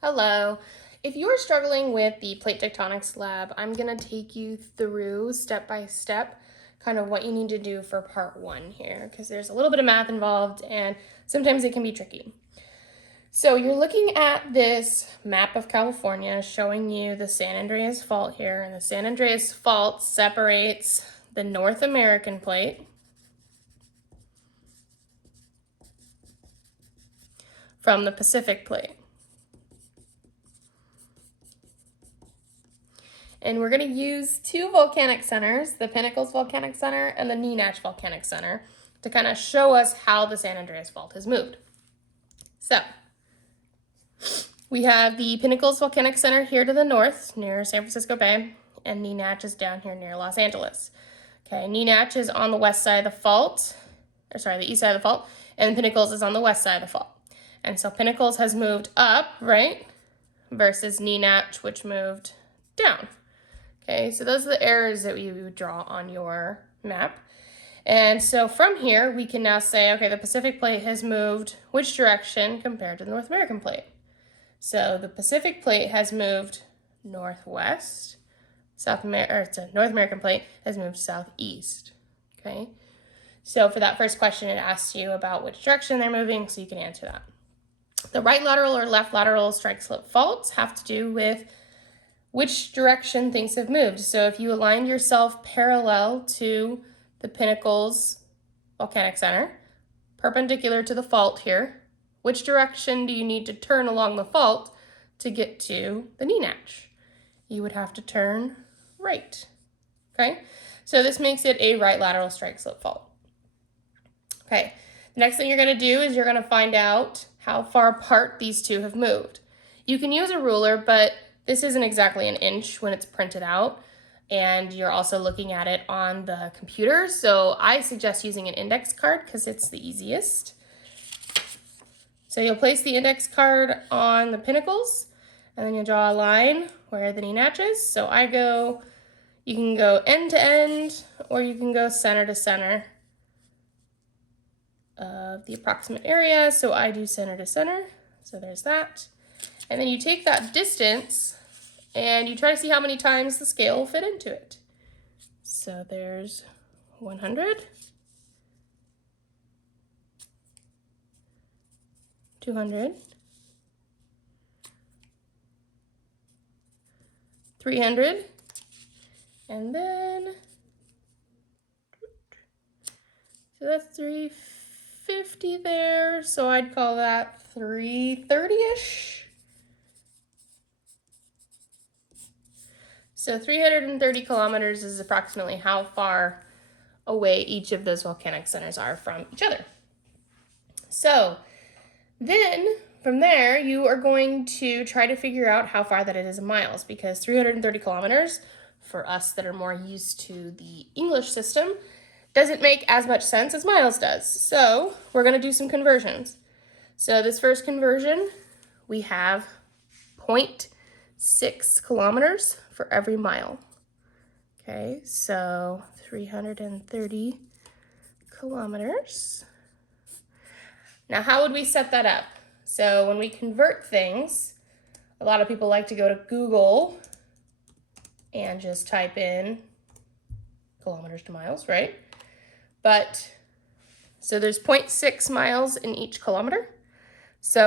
Hello. If you are struggling with the plate tectonics lab, I'm going to take you through step by step kind of what you need to do for part one here, because there's a little bit of math involved and sometimes it can be tricky. So you're looking at this map of California showing you the San Andreas Fault here, and the San Andreas Fault separates the North American plate from the Pacific plate. And we're going to use two volcanic centers, the Pinnacles Volcanic Center and the Nenach Volcanic Center, to kind of show us how the San Andreas Fault has moved. So, we have the Pinnacles Volcanic Center here to the north, near San Francisco Bay, and Nenach is down here near Los Angeles. Okay, Nenach is on the west side of the fault, the east side of the fault, and Pinnacles is on the west side of the fault. And so Pinnacles has moved up, right, versus Nenach, which moved down. Okay, so those are the errors that we would draw on your map. And so from here, we can now say, okay, the Pacific plate has moved which direction compared to the North American plate? So the Pacific plate has moved northwest. North American plate has moved southeast. Okay, so for that first question, it asks you about which direction they're moving, so you can answer that. The right lateral or left lateral strike slip faults have to do with which direction things have moved. So if you align yourself parallel to the Pinnacles Volcanic Center, perpendicular to the fault here, which direction do you need to turn along the fault to get to the Nenach? You would have to turn right, okay? So this makes it a right lateral strike slip fault. Okay, the next thing you're gonna do is you're gonna find out how far apart these two have moved. You can use a ruler, but this isn't exactly an inch when it's printed out, and you're also looking at it on the computer, so I suggest using an index card because it's the easiest. So you'll place the index card on the Pinnacles, and then you'll draw a line where the Nenach is. So you can go end to end, or you can go center to center of the approximate area. So I do center to center, so there's that. And then you take that distance and you try to see how many times the scale will fit into it. So there's 100, 200, 300, and then, so that's 350 there, so I'd call that 330-ish. So 330 kilometers is approximately how far away each of those volcanic centers are from each other. So then from there, you are going to try to figure out how far that it is in miles, because 330 kilometers, for us that are more used to the English system, doesn't make as much sense as miles does. So we're going to do some conversions. So this first conversion, we have 0.6 kilometers for every mile. Okay, so 330 kilometers. Now, how would we set that up? So when we convert things, a lot of people like to go to Google and just type in kilometers to miles, right? So there's 0.6 miles in each kilometer. So